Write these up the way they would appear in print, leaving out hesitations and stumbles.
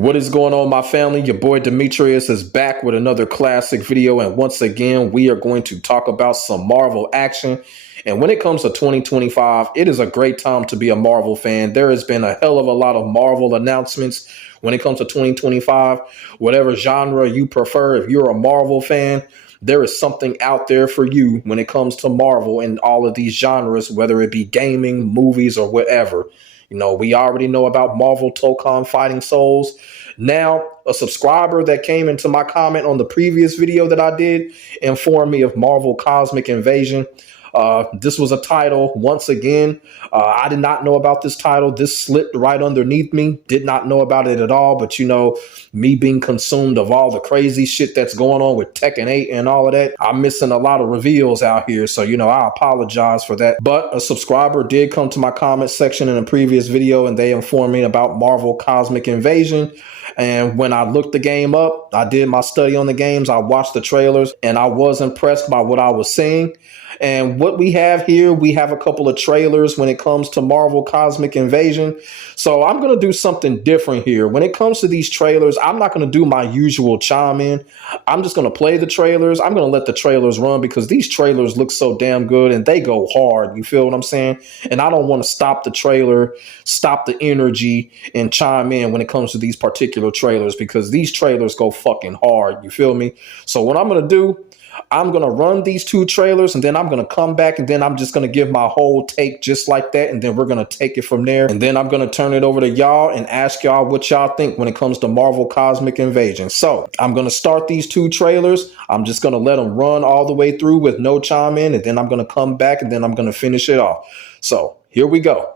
What is going on, my family? Your boy Demetrius is back with another classic video, and once again we are going to talk about some Marvel action. And when it comes to 2025, it is a great time to be a Marvel fan. There has been a hell of a lot of Marvel announcements when it comes to 2025. Whatever genre you prefer, if you're a Marvel fan, there is something out there for you when it comes to Marvel and all of these genres, whether it be gaming, movies, or whatever. You know, we already know about Marvel Tokon Fighting Souls. Now, a subscriber that came into my comment on the previous video that I did informed me of Marvel Cosmic Invasion. This was a title, once again, I did not know about this title. This slipped right underneath me. Did not know about it at all. But, you know, me being consumed of all the crazy shit that's going on with Tekken 8 and all of that, I'm missing a lot of reveals out here. So, you know, I apologize for that. But a subscriber did come to my comment section in a previous video, and they informed me about Marvel Cosmic Invasion. And when I looked the game up, I did my study on the games. I watched the trailers, and I was impressed by what I was seeing. And what we have here, we have a couple of trailers when it comes to Marvel Cosmic Invasion. So I'm going to do something different here. When it comes to these trailers, I'm not going to do my usual chime in. I'm just going to play the trailers. I'm going to let the trailers run because these trailers look so damn good and they go hard. You feel what I'm saying? And I don't want to stop the trailer, stop the energy, and chime in when it comes to these particular trailers because these trailers go fucking hard. You feel me? So what I'm going to do, I'm going to run these two trailers and then I'm going to come back and then I'm just going to give my whole take just like that. And then we're going to take it from there. And then I'm going to turn it over to y'all and ask y'all what y'all think when it comes to Marvel Cosmic Invasion. So I'm going to start these two trailers. I'm just going to let them run all the way through with no chime in. And then I'm going to come back and then I'm going to finish it off. So here we go.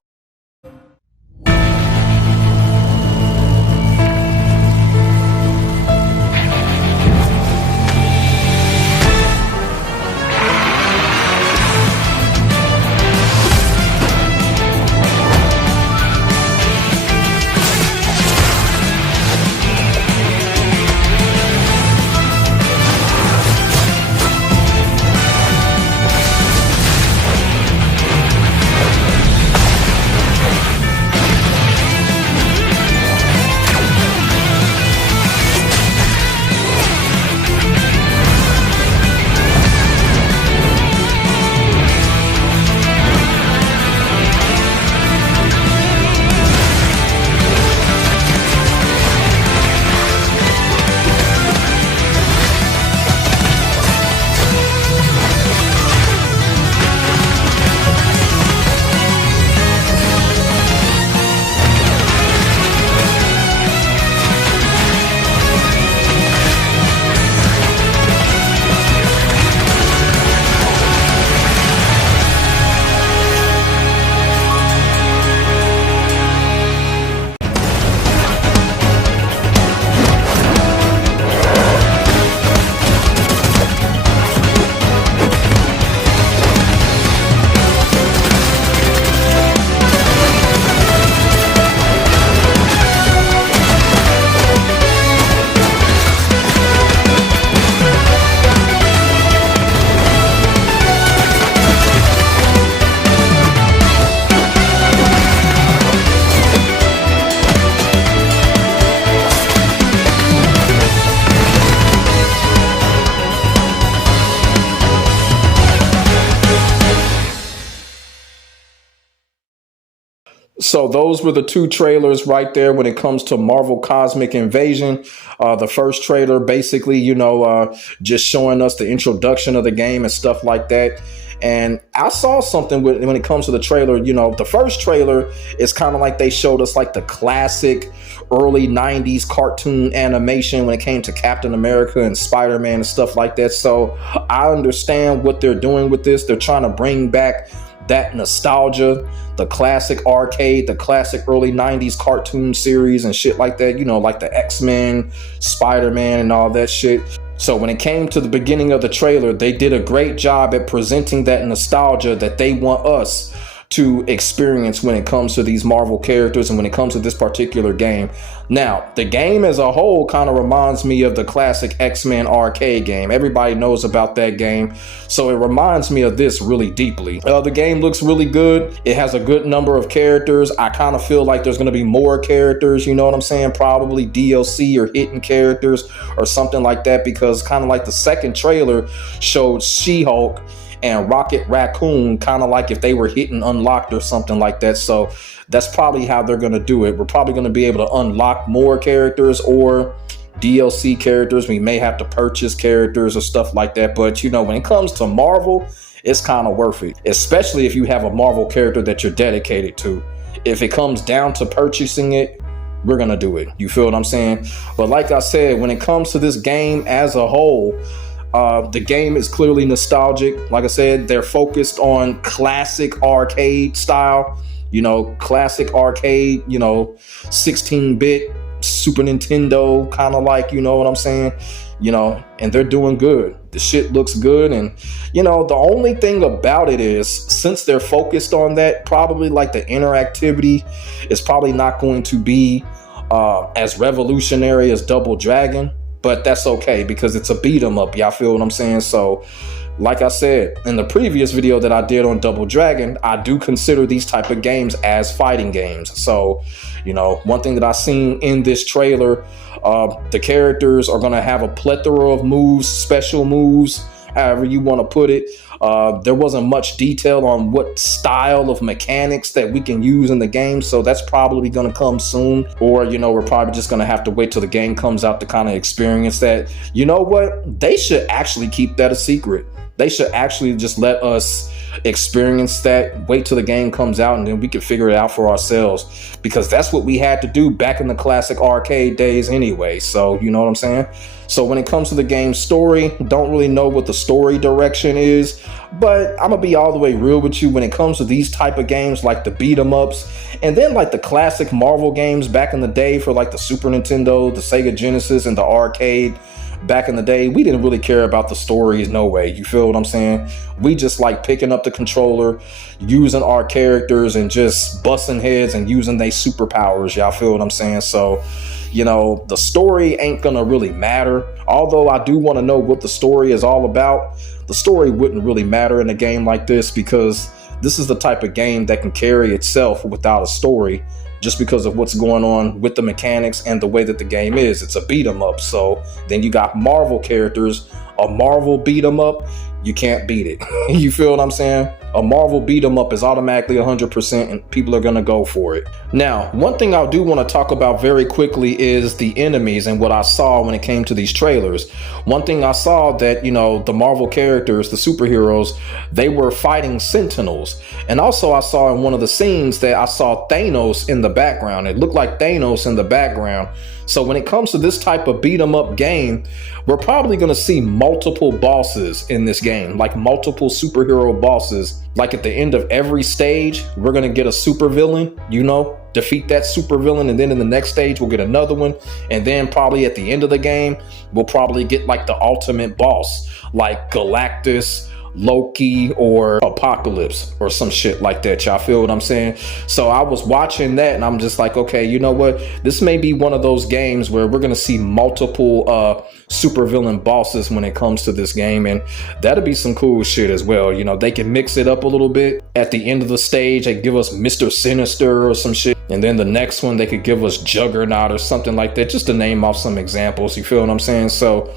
So those were the two trailers right there when it comes to Marvel Cosmic Invasion. The first trailer basically, you know, just showing us the introduction of the game and stuff like that. And I saw something when it comes to the trailer. You know, the first trailer is kind of like they showed us like the classic early 90s cartoon animation when it came to Captain America and Spider-Man and stuff like that. So I understand what they're doing with this. They're trying to bring back that nostalgia, the classic arcade, the classic early 90s cartoon series and shit like that, you know, like the X-Men, Spider-Man and all that shit. So when it came to the beginning of the trailer, they did a great job at presenting that nostalgia that they want us to experience when it comes to these Marvel characters and when it comes to this particular game. Now, the game as a whole kind of reminds me of the classic X-Men arcade game. Everybody knows about that game, so it reminds me of this really deeply. The game looks really good. It has a good number of characters. I kind of feel like there's going to be more characters, you know what I'm saying? Probably DLC or hidden characters or something like that, because kind of like the second trailer showed She-Hulk and Rocket Raccoon, kind of like if they were hidden unlocked or something like that. So that's probably how they're going to do it. We're probably going to be able to unlock more characters or DLC characters. We may have to purchase characters or stuff like that. But, you know, when it comes to Marvel, it's kind of worth it, especially if you have a Marvel character that you're dedicated to. If it comes down to purchasing it, we're going to do it. You feel what I'm saying? But like I said, when it comes to this game as a whole, the game is clearly nostalgic. Like I said, they're focused on classic arcade style, you know, classic arcade, you know, 16-bit Super Nintendo, kind of like, you know what I'm saying? You know, and they're doing good. The shit looks good. And, you know, the only thing about it is, since they're focused on that, probably like the interactivity is probably not going to be as revolutionary as Double Dragon. But that's okay, because it's a beat 'em up. Y'all feel what I'm saying? So, like I said in the previous video that I did on Double Dragon, I do consider these type of games as fighting games. So, you know, one thing that I seen in this trailer, the characters are going to have a plethora of moves, special moves, however you want to put it. There wasn't much detail on what style of mechanics that we can use in the game, so that's probably going to come soon. Or, you know, we're probably just going to have to wait till the game comes out to kind of experience that. You know what? They should actually keep that a secret. They should actually just let us experience that, wait till the game comes out, and then we can figure it out for ourselves, because that's what we had to do back in the classic arcade days anyway. So, you know what I'm saying? So when it comes to the game's story, don't really know what the story direction is, but I'm gonna be all the way real with you. When it comes to these type of games, like the beat 'em ups, and then like the classic Marvel games back in the day for like the Super Nintendo, the Sega Genesis, and the arcade, back in the day, we didn't really care about the stories, no way. You feel what I'm saying? We just like picking up the controller, using our characters, and just busting heads and using their superpowers. Y'all feel what I'm saying? So, you know, the story ain't gonna really matter. Although I do want to know what the story is all about, the story wouldn't really matter in a game like this, because this is the type of game that can carry itself without a story, just because of what's going on with the mechanics and the way that the game is. It's a beat 'em up. So then you got Marvel characters, a Marvel beat 'em up, you can't beat it. You feel what I'm saying? A Marvel beat 'em up is automatically 100%, and people are gonna go for it. Now, one thing I do want to talk about very quickly is the enemies and what I saw when it came to these trailers. One thing I saw that, you know, the Marvel characters, the superheroes, they were fighting Sentinels. And also I saw in one of the scenes that I saw Thanos in the background. It looked like Thanos in the background. So when it comes to this type of beat 'em up game, we're probably going to see multiple bosses in this game, like multiple superhero bosses. Like at the end of every stage, we're going to get a supervillain, you know, defeat that supervillain, and then in the next stage we'll get another one, and then probably at the end of the game we'll probably get like the ultimate boss, like Galactus, Loki, or Apocalypse, or some shit like that. Y'all feel what I'm saying? So I was watching that and I'm just like, okay, you know what? This may be one of those games where we're gonna see multiple supervillain bosses when it comes to this game, and that'll be some cool shit as well. You know, they can mix it up a little bit. At the end of the stage, they give us Mr. Sinister or some shit, and then the next one they could give us Juggernaut or something like that, just to name off some examples. You feel what I'm saying? So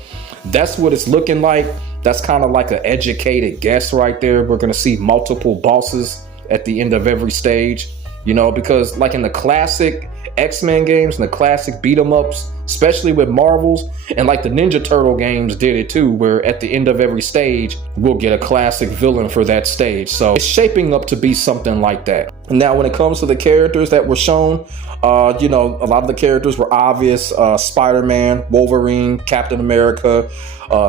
that's what it's looking like. That's kind of like an educated guess right there. We're going to see multiple bosses at the end of every stage, you know, because like in the classic X-Men games and the classic beat 'em ups, especially with Marvels, and like the Ninja Turtle games did it too, where at the end of every stage we'll get a classic villain for that stage. So it's shaping up to be something like that. Now when it comes to the characters that were shown, you know, a lot of the characters were obvious. Spider-Man, Wolverine, Captain America,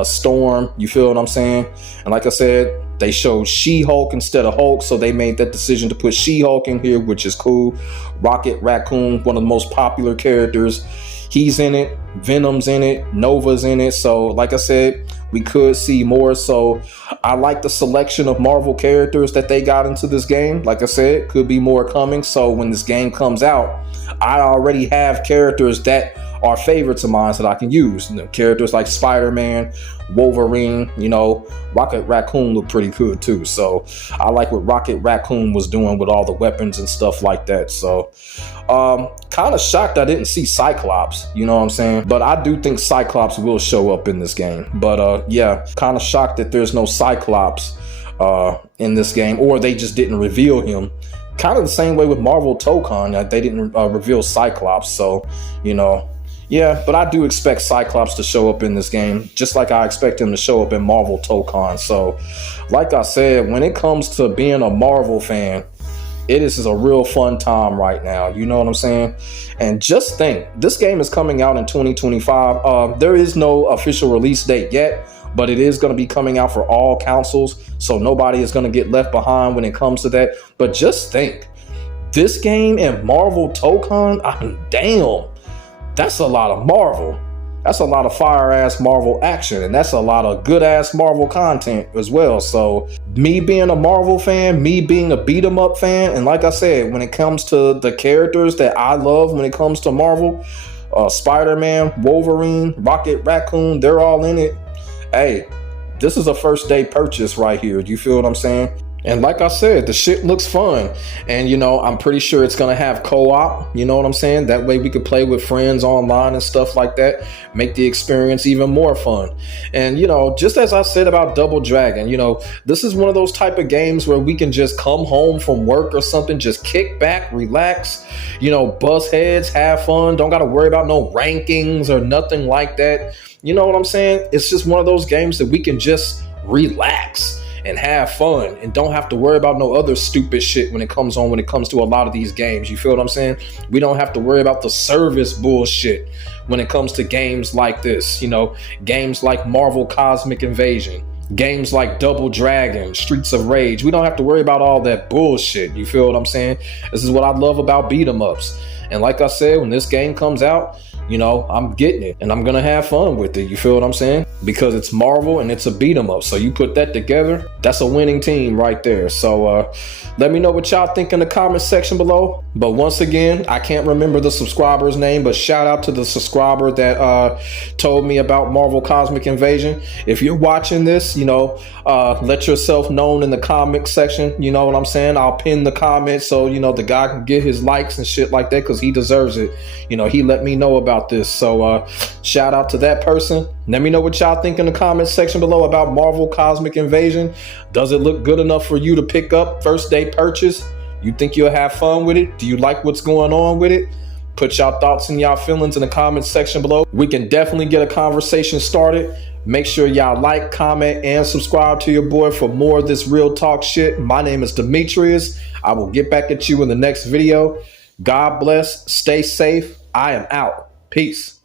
Storm, you feel what I'm saying? And like I said, they showed She-Hulk instead of Hulk, so they made that decision to put She-Hulk in here, which is cool. Rocket Raccoon, one of the most popular characters, he's in it. Venom's in it. Nova's in it. So like I said, we could see more. So I like the selection of Marvel characters that they got into this game. Like I said, could be more coming. So when this game comes out, I already have characters that are favorites of mine that I can use. Characters like Spider-Man, Wolverine, Rocket Raccoon look pretty good too. So I like what Rocket Raccoon was doing with all the weapons and stuff like that. So kind of shocked I didn't see Cyclops, you know what I'm saying? But I do think Cyclops will show up in this game. But yeah, kind of shocked that there's no Cyclops in this game, or they just didn't reveal him. Kind of the same way with Marvel Tokon, they didn't reveal Cyclops. So, yeah, but I do expect Cyclops to show up in this game, just like I expect him to show up in Marvel Tokon. So, like I said, when it comes to being a Marvel fan, it is a real fun time right now. You know what I'm saying? And just think, this game is coming out in 2025. There is no official release date yet, but it is going to be coming out for all consoles. So nobody is going to get left behind when it comes to that. But just think, this game and Marvel Tokon, damn. That's a lot of Marvel. That's a lot of fire-ass Marvel action, and that's a lot of good-ass Marvel content as well. So me being a Marvel fan, me being a beat-em-up fan, and like I said, when it comes to the characters that I love when it comes to Marvel, Spider-Man, Wolverine, Rocket Raccoon, they're all in it. Hey, this is a first-day purchase right here. Do you feel what I'm saying? And like I said, the shit looks fun. And, I'm pretty sure it's going to have co-op. You know what I'm saying? That way we could play with friends online and stuff like that. Make the experience even more fun. And, just as I said about Double Dragon, this is one of those type of games where we can just come home from work or something, just kick back, relax, buzz heads, have fun. Don't got to worry about no rankings or nothing like that. You know what I'm saying? It's just one of those games that we can just relax and have fun and don't have to worry about no other stupid shit when it comes to a lot of these games. You feel what I'm saying? We don't have to worry about the service bullshit when it comes to games like this, games like Marvel Cosmic Invasion, games like Double Dragon, Streets of Rage. We don't have to worry about all that bullshit. You feel what I'm saying? This is what I love about beat 'em ups. And like I said, when this game comes out, I'm getting it and I'm going to have fun with it. You feel what I'm saying? Because it's Marvel and it's a beat 'em up. So you put that together, that's a winning team right there. So let me know what y'all think in the comment section below. But once again, I can't remember the subscriber's name, but shout out to the subscriber that told me about Marvel Cosmic Invasion. If you're watching this, let yourself known in the comment section. You know what I'm saying? I'll pin the comment so, the guy can get his likes and shit like that because he deserves it. He let me know about this. So shout out to that person. Let me know what y'all think in the comment section below about Marvel Cosmic Invasion. Does it look good enough for you to pick up first day purchase? You think you'll have fun with it? Do you like what's going on with it? Put y'all thoughts and y'all feelings in the comment section below. We can definitely get a conversation started. Make sure y'all like, comment, and subscribe to your boy for more of this real talk shit. My name is Demetrius. I will get back at you in the next video. God bless. Stay safe. I am out. Peace.